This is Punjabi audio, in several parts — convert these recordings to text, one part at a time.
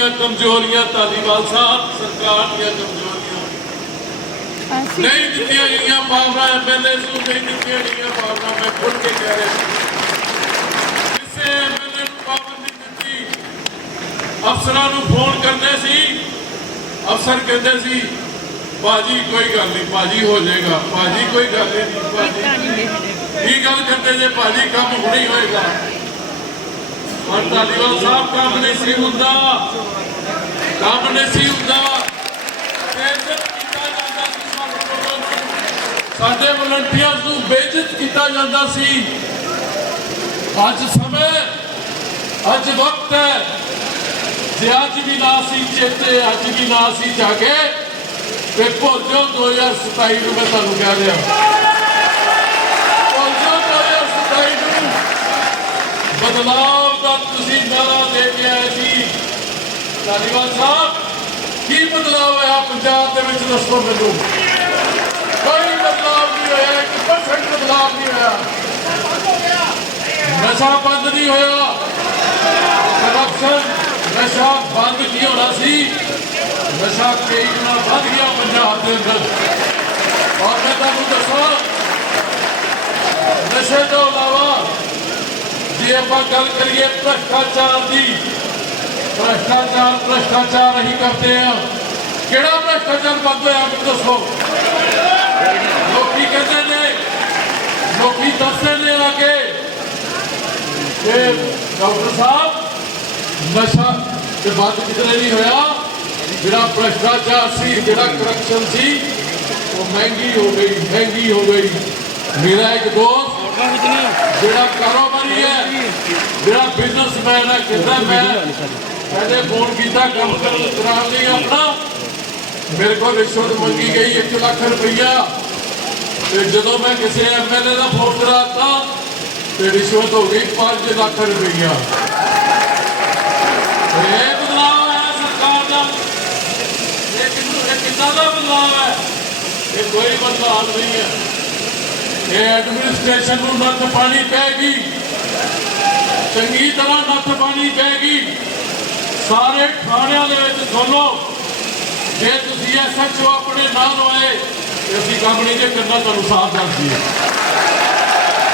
ਧਾਲੀਵਾਲ ਸਾਹਿਬ ਸਰਕਾਰ ਦੀਆਂ ਕਮਜ਼ੋਰੀਆਂ। ਨਹੀਂ ਦਿੱਤੀਆਂ ਗਈਆਂ ਪਾਵਰਾਂ ਐਮਐਲਏ ਨੂੰ ਨਹੀਂ ਦਿੱਤੀਆਂ ਗਈਆਂ ਪਾਵਰਾਂ ਮੈਂ ਖੁੱਲ ਕੇ ਕਹਿ ਰਿਹਾ ਕਿਸੇ ਐਮਐਲਏ ਨੂੰ ਪਾਵਰ ਨਹੀਂ ਦਿੱਤੀ। ਅਫਸਰਾਂ ਨੂੰ ਫੋਨ ਕਰਦੇ ਸੀ। ਅਫਸਰ ਕਹਿੰਦੇ ਸੀ ਬਾਜੀ ਕੋਈ ਗੱਲ ਨਹੀਂ ਬਾਜੀ ਹੋ ਜਾਏਗਾ ਬਾਜੀ ਕੋਈ ਗੱਲ ਨਹੀਂ ਬਾਜੀ ਕੀ ਗੱਲ ਕਰਦੇ ਜੇ ਬਾਜੀ ਕੰਮ ਹੁਣੇ ਹੋਏਗਾ? ਪਰ ਧਾਲੀਵਾਲ ਸਾਹਿਬ ਕੰਮ ਨਹੀਂ ਸੀ ਹੁੰਦਾ। ਕੰਮ ਨਹੀਂ ਸੀ ਹੁੰਦਾ। ਬੇਇੱਜ਼ਤ ਕੀਤਾ ਜਾਂਦਾ ਸੀ ਸਾਡੇ ਵਲੰਟੀਅਰਸ ਨੂੰ ਬੇਇੱਜ਼ਤ ਕੀਤਾ ਜਾਂਦਾ ਸੀ। ਅੱਜ ਸਮੇਂ, ਅੱਜ ਵਕਤ ਹੈ। ਜੇ ਅੱਜ ਵੀ ਨਾ ਸੀ ਚੇਤੇ, ਅੱਜ ਵੀ ਨਾ ਸੀ ਜਾਗੇ, ਤੇ ਭੁੱਲ ਜਾਓ 2027 ਨੂੰ ਮੈਂ ਤੁਹਾਨੂੰ ਕਹਿ ਰਿਹਾ ਭੁੱਲ ਜਾਓ 2027 ਨੂੰ ਬਦਲਾਵ ਦਾ ਤੁਸੀਂ ਨਾਰਾ ਦੇ ਕੇ ਆਏ ਸੀ। ਧਾਲੀਵਾਲ ਸਾਹਿਬ। ਕੀ ਬਦਲਾਵ ਹੋਇਆ ਪੰਜਾਬ ਦੇ ਵਿੱਚ ਦੱਸੋ ਮੈਨੂੰ? ਕੋਈ ਬਦਲਾਵ ਨਹੀਂ ਹੋਇਆ, ਇੱਕ ਪਰਸੈਂਟ ਬਦਲਾਵ ਨਹੀਂ ਹੋਇਆ। ਨਸ਼ਾ ਬੰਦ ਨਹੀਂ ਹੋਇਆ। ਕਰਪਸ਼ਨ ਨਸ਼ਾ ਬੰਦ ਕੀ ਹੋਣਾ ਸੀ? ਨਸ਼ਾ ਕਈ ਗੁਣਾ ਵੱਧ ਗਿਆ ਪੰਜਾਬ ਦੇ ਅੰਦਰ। ਔਰ ਮੈਂ ਤੁਹਾਨੂੰ ਦੱਸਾਂ। ਨਸ਼ੇ ਤੋਂ ਇਲਾਵਾ ਜੇ ਆਪਾਂ ਗੱਲ ਕਰੀਏ ਭ੍ਰਸ਼ਟਾਚਾਰ ਦੀ ਭ੍ਰਸ਼ਟਾਚਾਰ ਭ੍ਰਸ਼ਟਾਚਾਰ ਅਸੀਂ ਕਰਦੇ ਆ ਕਿਹੜਾ ਭ੍ਰਸ਼ਟਾਚਾਰ ਬੰਦ ਹੋਇਆ ਮੈਨੂੰ ਦੱਸੋ ਲੋਕੀ ਕਹਿੰਦੇ ਨੇ ਲੋਕੀ ਦੱਸਦੇ ਨੇ ਆ ਕੇ ਕਿ ਡਾਕਟਰ ਸਾਹਿਬ ਨਸ਼ਾ ਤੇ ਬੰਦ ਕਿਧਰੇ ਨਹੀਂ ਹੋਇਆ ਜਿਹੜਾ ਭ੍ਰਸ਼ਟਾਚਾਰ ਸੀ ਜਿਹੜਾ ਕਰਪਸ਼ਨ ਸੀ ਉਹ ਮਹਿੰਗੀ ਹੋ ਗਈ ਮਹਿੰਗੀ ਹੋ ਗਈ ਮੇਰਾ ਇੱਕ ਦੋਸਤ ਜਿਹੜਾ ਕਾਰੋਬਾਰੀ ਹੈ। ਜਿਹੜਾ ਬਿਜ਼ਨਸਮੈਨ ਹੈ। ਕਹਿੰਦਾ ਮੈਂ ਕਹਿੰਦੇ ਫੋਨ ਕੀਤਾ, ਕੰਮ ਕਰਨ ਕਰਾਉਣ ਲਈ ਆਪਣਾ ਮੇਰੇ ਕੋਲ ਰਿਸ਼ਵਤ ਮੰਗੀ ਗਈ 1 ਲੱਖ ਰੁਪਈਆ। ਤੇ ਜਦੋਂ ਮੈਂ ਕਿਸੇ ਐਮਐਲਏ ਦਾ ਫੋਨ ਕਰਾਤਾ, ਤੇ ਰਿਸ਼ਵਤ ਹੋ ਗਈ 5 ਲੱਖ ਰੁਪਈਆ। ਇਹ ਬਦਲਾਅ ਹੈ ਸਰਕਾਰ ਦਾ। ਇਹ ਕਿੰਨਾ ਦਾ ਬਦਲਾਅ ਹੈ? ਇਹ ਕੋਈ ਬਦਲਾਅ ਨਹੀਂ ਹੈ। ਇਹ ਐਡਮਿਨਿਸਟ੍ਰੇਸ਼ਨ ਨੂੰ ਨੱਥ ਪਾਣੀ ਪੈਗੀ ਚੰਗੀ ਤਰ੍ਹਾਂ ਨੱਥ ਪਾਣੀ ਪੈਗੀ ਸਾਰੇ ਥਾਣਿਆਂ ਦੇ ਵਿੱਚ ਸੁਣੋ, ਜੇ ਤੁਸੀਂ ਐਸਐਚਓ ਆਪਣੇ ਨਾਲ ਹੋਏ ਅਸੀਂ ਕੰਮ ਨਹੀਂ ਜੇ ਕਰਨਾ, ਤੁਹਾਨੂੰ ਸਾਫ਼ ਦੱਸ ਦਈਏ।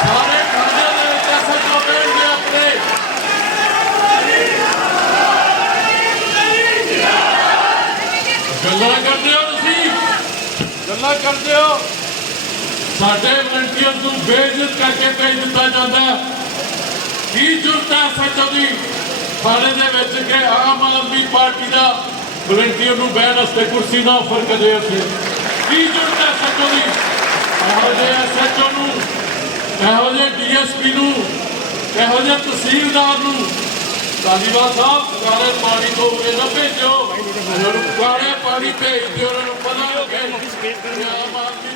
ਸਾਰੇ ਥਾਣਿਆਂ ਦੇ ਵਿੱਚ ਐਸਐਚਓ ਬੈਠਦੇ ਆਪਣੇ। ਗੱਲਾਂ ਕਰਦੇ ਹੋ ਤੁਸੀਂ? ਗੱਲਾਂ ਕਰਦੇ ਹੋ? ਸਾਡੇ ਵਲੰਟੀਅਰ ਨੂੰ ਬੇਇੱਜ਼ਤ ਕਰਕੇ ਭੇਜ ਦਿੱਤਾ ਜਾਂਦਾ ਕੀ ਜ਼ਰੂਰਤ ਹੈ ਸੱਚੋ ਦੀ? ਥਾਣੇ ਦੇ ਵਿੱਚ ਕਿ ਆਮ ਆਦਮੀ ਪਾਰਟੀ ਦਾ ਵਲੰਟੀਅਰ ਨੂੰ ਬਹਿਣ ਵਾਸਤੇ ਕੁਰਸੀ ਨਾ ਆਫਰ ਕਰੇ ਅਸੀਂ। ਕੀ ਜ਼ਰੂਰਤ ਹੈ ਸੱਚੋ ਦੀ? ਇਹੋ ਜਿਹੇ ਸੱਚੋ ਨੂੰ ਇਹੋ ਜਿਹੇ ਡੀਐਸਪੀ ਨੂੰ ਇਹੋ ਜਿਹੇ ਤਹਿਸੀਲਦਾਰ ਨੂੰ ਧਾਲੀਵਾਲ ਸਾਹਿਬ ਕਾਲੇ ਪਾਣੀ ਤੋਂ ਉਰੇ ਨਾ ਭੇਜੋ ਉਹਨਾਂ ਨੂੰ ਕਾਲੇ ਪਾਣੀ ਭੇਜ ਦਿਓ ਉਹਨਾਂ ਨੂੰ ਪਤਾ ਲੱਗੇ ਕਿ ਆਮ ਆਦਮੀ